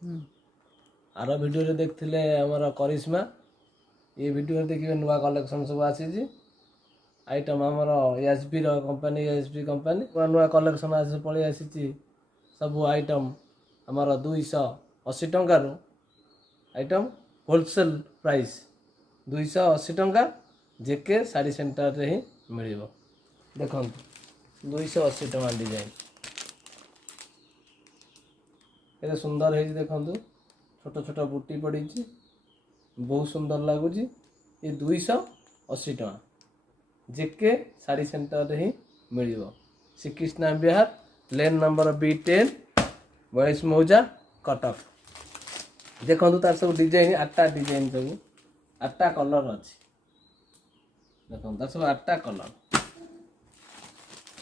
Are video देखते आमर करिश्मा ये वीडियो देखिए नुआ कलेक्शन सब आसी आइटम आमर एचपी कंपनी एचपी कंपनी नुआ कलेक्शन आस पलि आसी सब आइटम आमर 280 टंकार आइटम होलसेल प्राइस 280 टंका जेके साड़ी सेंटर रे ही मिल देखो 280 टंका डिजाइन ये सुंदर है देखो छोट छोट बुटी पड़ी बहुत सुंदर लगुच ये 280 टंका जेके साड़ी सेंटर रे ही मिल श्रीकृष्णा विहार लेन नंबर B10 बयालीस मौजा कटक देखो तार सब डिजाइन 8टा डिजाइन सब 8टा कलर अच्छी देखो तार सब 8टा कलर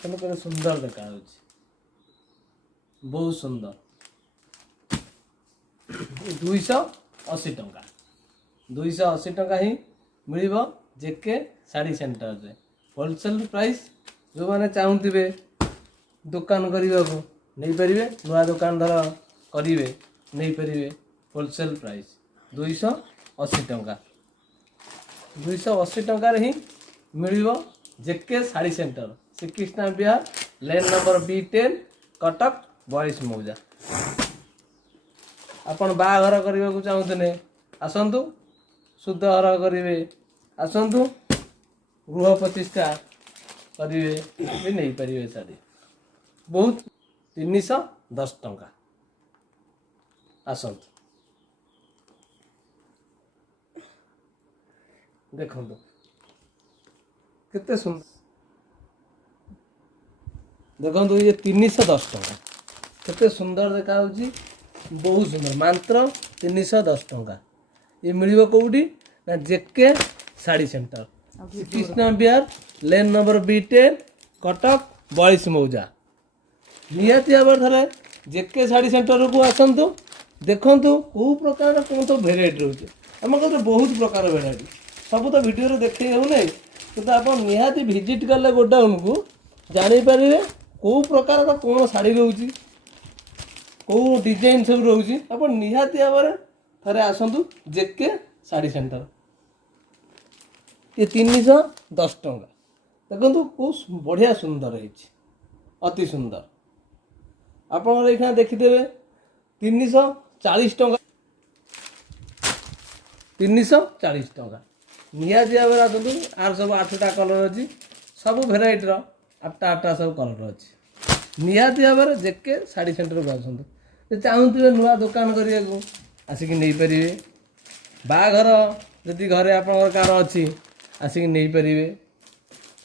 तेणुक सुंदर देखा बहुत सुंदर 280 टंका 280 टंका ही मिल जेके साड़ी सेंटर रे होलसेल प्राइस जो मैंने चाहूे दुकान करने को नहीं पारे नुआ दुकान धर करेंगे नहीं पारे होलसेल प्राइस 280 टंका 280 टंका ही मिल जेके साड़ी सेंटर श्रीकृष्णा विहार लेन नंबर B10 कटक 42 मौजा आपण बाहाघर करने को चाहूते आसतु शुद्ध घर करेंगे आसतु गृह प्रतिष्ठा करेंगे भी नहीं पारे साड़ी बहुत 310 टंका आसतु देखो केते सुंदर देखो ये 310 टंका केते सुंदर देखा बहुत सुंदर मात्र 310 टंका ये मिल कौटी ना जेके साड़ी सेंटर कृष्णा विहार लेन नंबर B10 कटक 42 मौजा निहाती भाव थे जेके साड़ी सेंटर को आसतु देखु कौ प्रकार कौन तो भेराइटी रोचे आम कदे बहुत प्रकार भेराइटी सब तो वीडियो देखे होना कि आप निहाती विजिट कले गोडाउन को जानीपारे कौ प्रकार कौन शाड़ी रोचे कौ डिजाइन सब रोचे आप निहाती भाव थे आसतु जेके साड़ी सेंटर ये 310 टंका देखो कौ बढ़िया सुंदर है अति सुंदर आप देखीदे 340 टंका 340 टंका निहाती भाव आसतु आर सब 8टा कलर अच्छी सब भेराइटर 8टा सब कलर अच्छी निहाती भाव जेके साड़ी सेंटर को आसतु चाहूे नुआ दुकान करने को आसिक नहीं पारे बाघर जदि घरे आप अच्छी आसिक नहीं पारे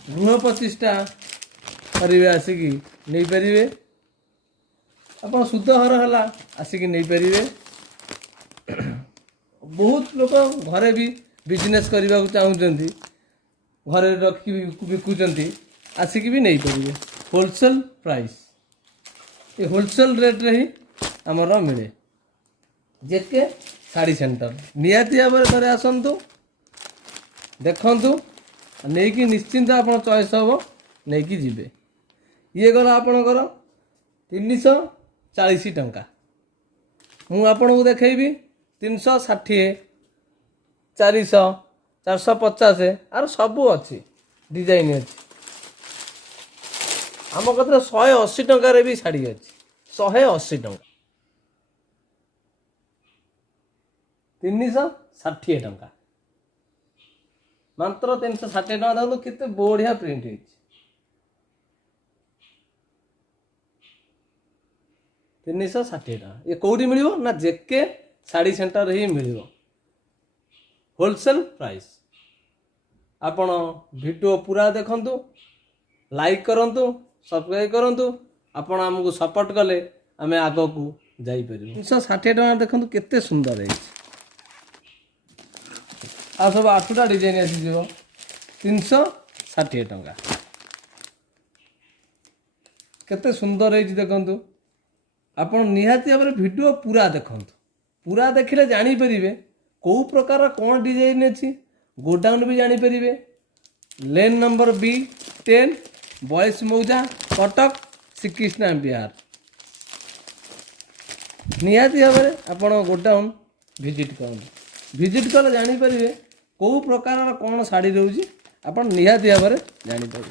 गृह प्रतिष्ठा करेंगे आसिक नहीं पारे आप शुद्ध घर है आसिक नहीं पारे बहुत लोग घरे भी बिजनेस करने को चाहते घरे रखी बिकुंट आसिक भी नहीं पारे होलसेल प्राइस ये होलसेल रेट रे ही आमर मिले जेके साड़ी सेंटर निहाती भाव थे आसतु देखु नहीं कि निश्चिंत आप चॉइस हम नहीं कि जीवे ये गला आपणकर 340 टंका मु आपन को देखी 360 400 450 आर सब अच्छी डिजाइन अच्छी आम कतरे 180 टंकार भी शाड़ी अच्छी 180 टंका 360 टंका मात्र 360 टंका देखो केते बढ़िया प्रिंट है 360 टंका ये कौटी मिल ना जेके साड़ी सेंटर ही मिल होलसेल प्राइस आपण वीडियो पूरा देखंतु लाइक करंतु सब्सक्राइब करंतु आपण हमको सपोर्ट कले आमे आगो को जाई परिबो 360 टंका देखंतु केते सुंदर है आ सब 8टा डिजाइन आसी 360 टंका केते सुंदर है देखंतु आपण निहाती भाव वीडियो पूरा देखंतु पूरा देखिले जानी परिबे कौ प्रकार कौन डिजाइन अच्छी गोडाउन भी जानी परिबे लेन नंबर B10 बॉयस मौजा कटक श्रीकृष्णा विहार निहाती भाव में आपण गोडाउन विजिट करते विजिट कले जानीपर कौ प्रकार कौन शाढ़ी रोचे आप निहाती भाव में जापर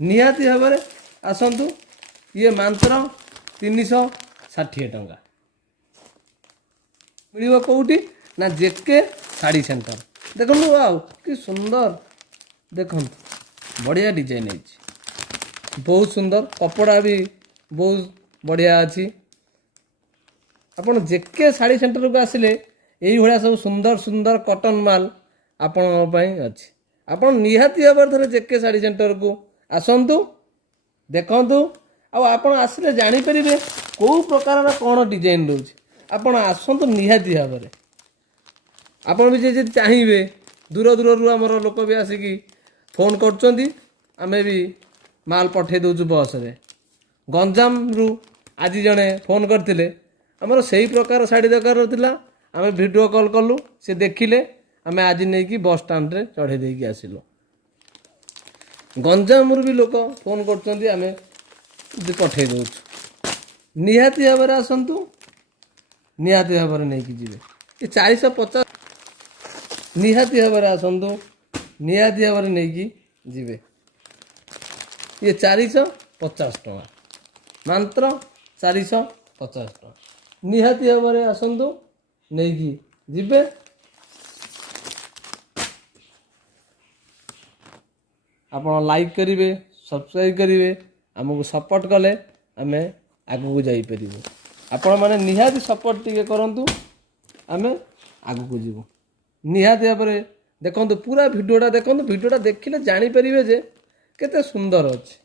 निहाती भाव में आसतु ये मात्र 360 टंका मिल कौटी ना जेके शाढ़ी सेंटर देखो वाओ कि सुंदर देखो बढ़िया डिजाइन है बहुत सुंदर कपड़ा भी बहुत बढ़िया अच्छी आपन जेके शाढ़ी सेंटर को आसिले यही भाया सब सुंदर सुंदर कॉटन माल आपण अच्छी आपन निहाती भाव थे जेके शाढ़ी सेंटर को आसतु देखु आपण आसिले जानीपर कौ प्रकार कौन डिजाइन रोचे आपण आसतु निहाती भाव में आपण भी जे चाहिए दूर दूर रू आमर लोक भी आसिकी फोन कर भी माल पठे दौचु बस रे गंजाम रु आज जड़े फोन करते आमर से ही प्रकार शाढ़ी दरकार था आम वीडियो कॉल कलु से देखिले आम आज नहीं कि बस स्टाण्ड रे चढ़े देकी आसिलु गंजाम रु भी लोक फोन कर आम पठे दौचु निहाती भाव में आसतु निहाती भाव में नहीं कि जी ये 450 निहाती भाव में आसतु निहाती भाव में नहीं कि जी ये 450 टଙ୍କା मात्र 450 टଙ୍କା निहाती भाव में आसतु नहीं कि जी आप लाइक करेंगे सब्सक्राइब करेंगे आमको सपोर्ट कले आम आगू जापर आपण मैंने निहाती सपोर्ट टी करूँ आम आगू जीवु निहाती भाव में देखो पूरा भिडियोटा देखो भिडियोटा देखिले जानीपर जे केते सुंदर अच्छे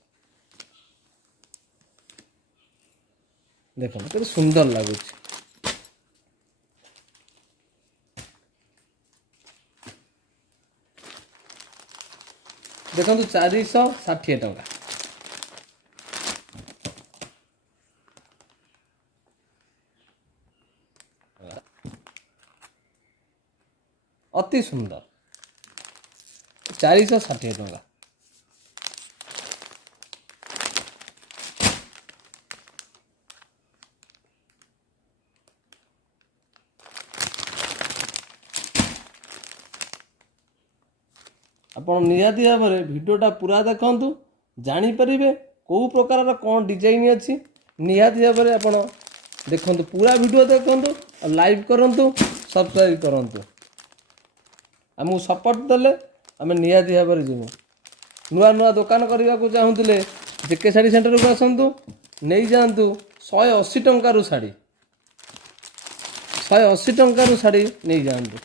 देखो केते सुंदर लगुच देखो 460 टଙ୍କା अति सुंदर 460 टଙ୍କା आप निहाती भाव में भिडियोटा पूरा देखु जापर कौ प्रकार कौन डिजाइन अच्छी निहाती भाव में आप देखु पूरा वीडियो देखु लाइक करूँ सब्सक्राइब करूँ आमको सपोर्ट देले आम निहाती भाव में जीवु नुआ नुआ दुकान करने को चाहूँगे जेके शाढ़ी सेंटर को आसतु नहीं जातु 180 टंकार शाढ़ी 180 टंकार शाढ़ी नहीं जातु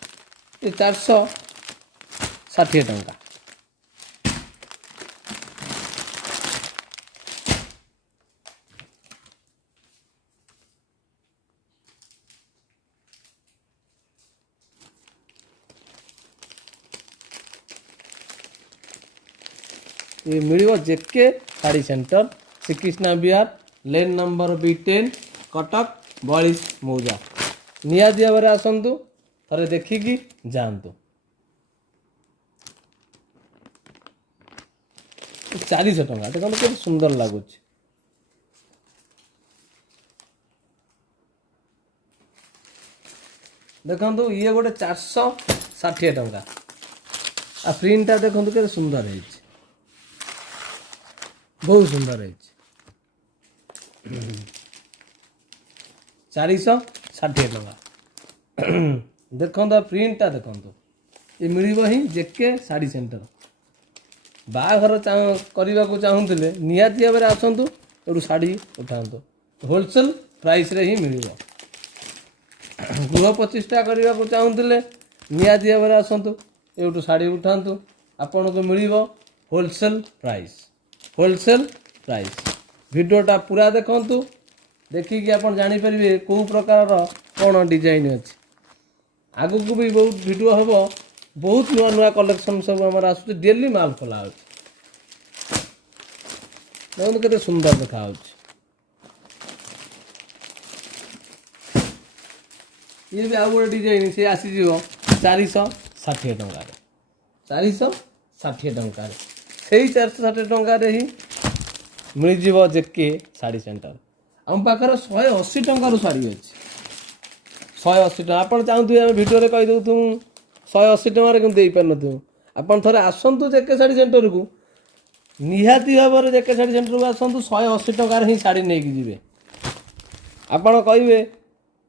ये 460 टଙ୍କା ये मिल जेके शाढ़ी सेंटर श्रीकृष्णा विहार लेन नंबर B10 कटक 42 मौजा निहाती भाव में आसतु थे देखिकी जातु 400 टଙ୍କା देखो के सुंदर लगुच देखो ये गोटे 460 टଙ୍କା आ प्रिंटा देखो के सुंदर है बहुत सुंदर है 460 टଙ୍କା देखो प्रिंटा देखो ये मिल ही जेके शाढ़ी सेंटर बाघर करने को चाहूँगे निहाती भाव में आसतु एटू शाढ़ी उठातु होलसेल प्राइस रे ही मिल गृह प्रतिष्ठा करने को चाहूँगे निहाती भाव में आसतु एटू शाढ़ी उठातु आपन को मिल होलसेल प्राइस वीडियोटा पूरा देखु देखिकी आप जापर कौ प्रकार कौन डिजाइन अच्छी आगू को भी बहुत वीडियो हम बहुत नुआ नुआ कलेक्शन सब आम आस डेली माल खोला देखो के सुंदर देखा ये भी आउ गोटे डिजाइन सी आसीज 460 टଙ୍କା 460 टଙ୍କା से 460 टଙ୍କା ही मिल जेके शाढ़ी सेंटर आम पाखे 180 टଙ୍କାର शाढ़ी अच्छी 180 ଟଙ୍କା ଆପଣ ଚାହୁଁଥିବେ ଆମେ ଭିଡ଼ିଓରେ କହିଦେଉଥିବୁ 180 ଟଙ୍କାରେ କିନ୍ତୁ ଦେଇପାରିନଥିବୁ। ଆପଣ ଥରେ ଆସନ୍ତୁ ଜେକେ ଶାଢ଼ୀ ସେଣ୍ଟରକୁ, ନିହାତି ଭାବରେ ଜେକେ ଶାଢ଼ୀ ସେଣ୍ଟରକୁ ଆସନ୍ତୁ, 180 ଟଙ୍କାରେ ହିଁ ଶାଢ଼ୀ ନେଇକି ଯିବେ। ଆପଣ କହିବେ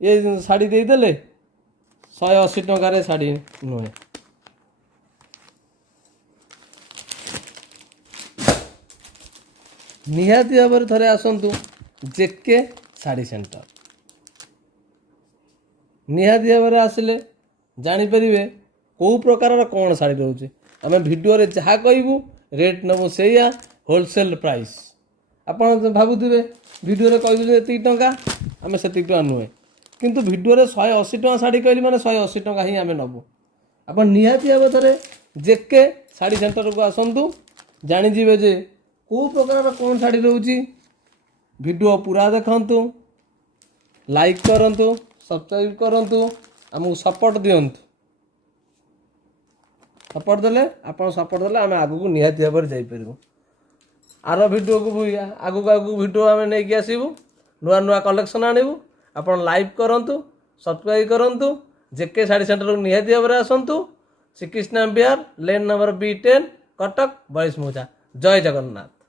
ଏ ଶାଢ଼ୀ ଦେଇଦେଲେ, 180 ଟଙ୍କାରେ ଶାଢ଼ୀ ନୁହେଁ। ନିହାତି ଭାବରେ ଥରେ ଆସନ୍ତୁ ଜେକେ ଶାଢ଼ୀ ସେଣ୍ଟର। ନିହାତି ଭାବରେ ଆସିଲେ ଜାଣିପାରିବେ କେଉଁ ପ୍ରକାରର କ'ଣ ଶାଢ଼ୀ ରହୁଛି। ଆମେ ଭିଡ଼ିଓରେ ଯାହା କହିବୁ ରେଟ୍ ନେବୁ ସେଇଆ, ହୋଲସେଲ୍ ପ୍ରାଇସ୍। ଆପଣ ଭାବୁଥିବେ ଭିଡ଼ିଓରେ କହିଦେଉଛୁ ଏତିକି ଟଙ୍କା, ଆମେ ସେତିକି ଟଙ୍କା ନୁହେଁ, କିନ୍ତୁ ଭିଡ଼ିଓରେ 180 ଟଙ୍କା ଶାଢ଼ୀ କହିଲି ମାନେ 180 ଟଙ୍କା ହିଁ ଆମେ ନେବୁ। ଆପଣ ନିହାତି ଭାବେ ଥରେ ଜେକେ ଶାଢ଼ୀ ସେଣ୍ଟରକୁ ଆସନ୍ତୁ, ଜାଣିଯିବେ ଯେ କେଉଁ ପ୍ରକାରର କ'ଣ ଶାଢ଼ୀ ରହୁଛି। ଭିଡ଼ିଓ ପୁରା ଦେଖନ୍ତୁ, ଲାଇକ୍ କରନ୍ତୁ, ସବସ୍କ୍ରାଇବ୍ କରନ୍ତୁ, ଆମକୁ ସପୋର୍ଟ ଦିଅନ୍ତୁ। ସପୋର୍ଟ ଦେଲେ ଆମେ ଆଗକୁ ନିହାତି ଭାବରେ ଯାଇପାରିବୁ। ଆର ଭିଡ଼ିଓକୁ ଆଗକୁ ଭିଡ଼ିଓ ଆମେ ନେଇକି ଆସିବୁ, ନୂଆ ନୂଆ କଲେକ୍ସନ୍ ଆଣିବୁ। ଆପଣ ଲାଇକ୍ କରନ୍ତୁ, ସବସ୍କ୍ରାଇବ୍ କରନ୍ତୁ, ଜେକେ ଶାଢ଼ୀ ସେଣ୍ଟରକୁ ନିହାତି ଭାବରେ ଆସନ୍ତୁ। Srikrishna Bihar, lane number B10, Cuttack 22 ମୌଜା। ଜୟ ଜଗନ୍ନାଥ।